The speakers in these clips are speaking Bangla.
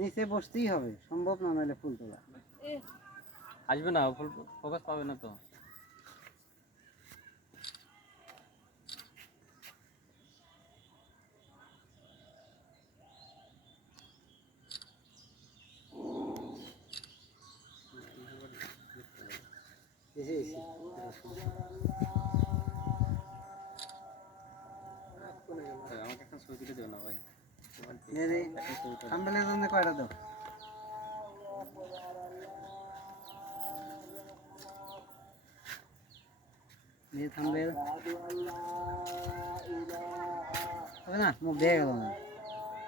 নিচে বসতেই হবে, সম্ভব না নাহলে ফুল তোলা আসবে না, ফুল ফোকাস পাবে না তো। আমাকে একটা ছবি তুলে দিও না ভাই। থাম্বনেলের জন্য কয়টা দাও? এই থাম্বনেল হবে না, মুখ দিয়ে গেল না,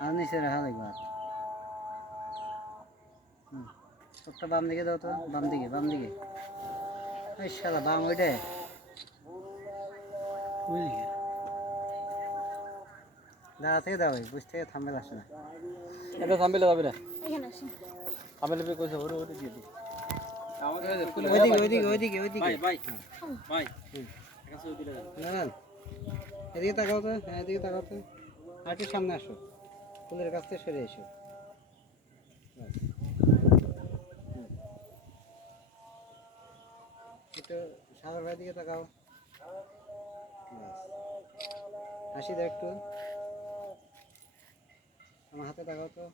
আর নিচে রাখা লাগবে। সবটা বাম দিকে দাও তো, বাম দিকে, বাম দিকে। এই শালা বাম ওইটা দাঁড়া থেকে দাও, বুঝ থেকে থাম্বেল আসে না। এটা থাম্বেলে যাবে না, থাম্বেলে পে কইছে ওরে ওরে দিয়ে দি। ওইদিকে ওইদিকে ওইদিকে ওইদিকে ভাই ভাই ভাই একটা ছবি তুলে দাও। না এদিকে তাকাও তো, হ্যাঁ এদিকে তাকাও তো, আর একটু সামনে আসো, ফুলের কাছ থেকে সরে এসো। একটু সাগর ভাইয়ের দিকে তাকাও, হাসি দাও একটু, আমার হাতে তাকাও তো।